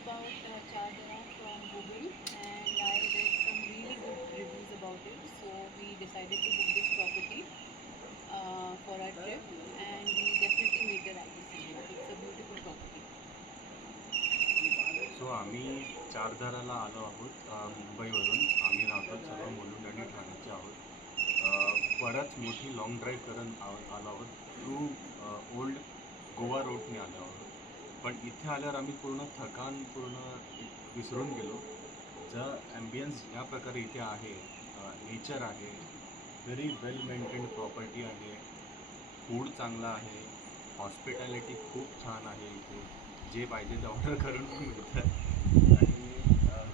about Chardara from Google and I read some really good reviews about it. So we decided to book this property for our trip and we definitely made the right decision. It's a beautiful property. So आम्ही चारधाराला आलो आहोत मुंबईवरून. आम्ही राहतो सर्व मुलुंड आणि ठाण्याचे आहोत. बरंच मोठी लाँग ड्राईव्ह करत आलो आहोत. थ्रू ओल्ड गोवा रोडने आलो आहोत. पण इथे आल्यावर आम्ही पूर्ण विसरून गेलो. जर ॲम्बियन्स या प्रकारे इथे आहे, नेचर आहे, व्हेरी वेल मेंटेन्ड प्रॉपर्टी आहे, फूड चांगलं आहे, हॉस्पिटॅलिटी खूप छान आहे इथे. जे पाहिजे ते ऑर्डर करून मिळतं आणि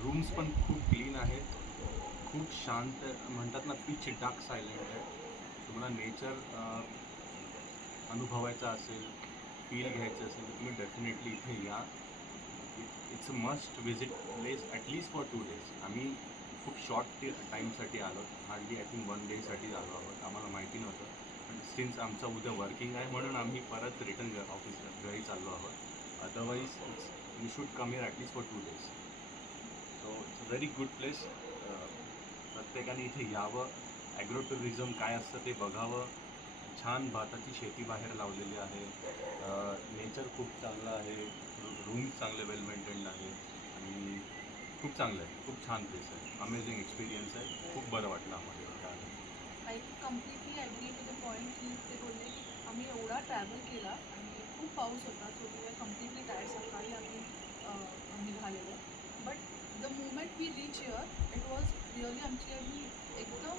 रूम्स पण खूप क्लीन आहेत. खूप शांत म्हणतात ना, पिच डार्क सायलेंट आहे. तुम्हाला नेचर अनुभवायचा असेल, फील घ्यायचं असेल तर तुम्ही डेफिनेटली इथे या. It's a must visit place at least for 2 days. आम्ही खूप शॉर्ट टाईमसाठी आलो, हार्डली आय थिंक 1 डेसाठीच आलो आहोत. आम्हाला माहिती नव्हतं, पण सिन्स आमचं उद्या वर्किंग आहे म्हणून आम्ही परत रिटर्न ऑफिसला घरी चाललो आहोत. Otherwise you should come here at least for 2 days. So it's a very good place. प्रत्येकाने इथे यावं, ॲग्रो टुरिझम काय असतं ते बघावं. छान भाताची शेती बाहेर लावलेली आहे. नेचर खूप चांगलं आहे. रूम्स चांगले वेल मेंटेन्ड आहे आणि खूप चांगलं आहे. खूप छान प्लेस आहे. अमेझिंग एक्सपिरियन्स आहे. खूप बरं वाटलं आम्हाला इथे आलं. I completely agree to the point की ते बोलले की आम्ही एवढा ट्रॅव्हल केला आणि खूप पाऊस होता. So we are completely tired. सकाळी आम्ही निघालेलो. But the moment we reach here it was really आमची आम्ही एकदम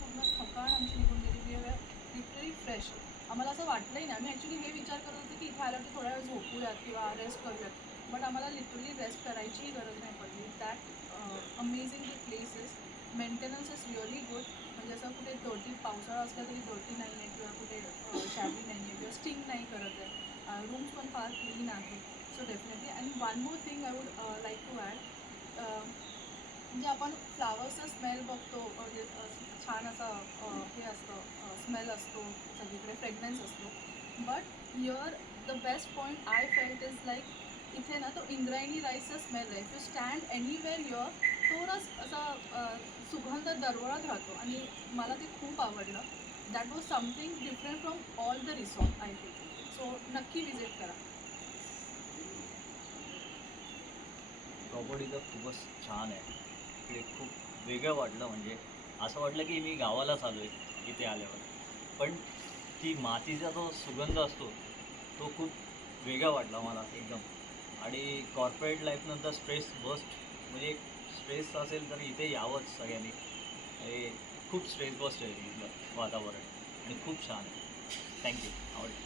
पूर्ण थकान आमची निघून गेली. We are literally fresh. आम्हाला असं वाटलंही नाही. आम्ही ॲक्च्युली हे विचार करत होतो की इथे आल्यावरती थोडा वेळ झोपूयात किंवा रेस्ट करूयात. बट आम्हाला लिटरली रेस्ट करायचीही गरज नाही पडली. That amazing the places. Maintenance is really good. म्हणजे असं कुठे डर्टी पावसाळा असला तरी डर्टी नाही आहे किंवा कुठे शॅबी नाही आहे किंवा स्टिंग नाही करत आहे. रूम्स पण फार क्लीन आहे. So definitely. And one more thing I would like to add. म्हणजे आपण फ्लावर्सचा स्मेल बघतो, म्हणजे छान असा हे असतं, स्मेल असतो सगळीकडे, फ्रेग्रन्स असतो. But here the best point I felt is like इथे ना तो इंद्रायणी राईसचा स्मेल आहे. If you stand anywhere here तो रस असा सुगंध दरवळत राहतो आणि मला ते खूप आवडलं. That was something different from all the resort I feel. So नक्की विजिट करा. प्रॉपर्टी तर खूपच छान आहे. इकडे खूप वेगळं वाटलं, म्हणजे असं वाटलं की मी गावालाच आलो आहे इथे आल्यावर. पण ती मातीचा जो सुगंध असतो तो खूप वेगळा वाटला मला एकदम. आणि कॉर्पोरेट लाईफनंतर स्ट्रेस बस्ट, म्हणजे स्ट्रेस असेल तर इथे यावंच सगळ्यांनी. हे खूप स्ट्रेस बस्ट आहे इथलं वातावरण आणि खूप छान आहे. थँक्यू. आवडलं.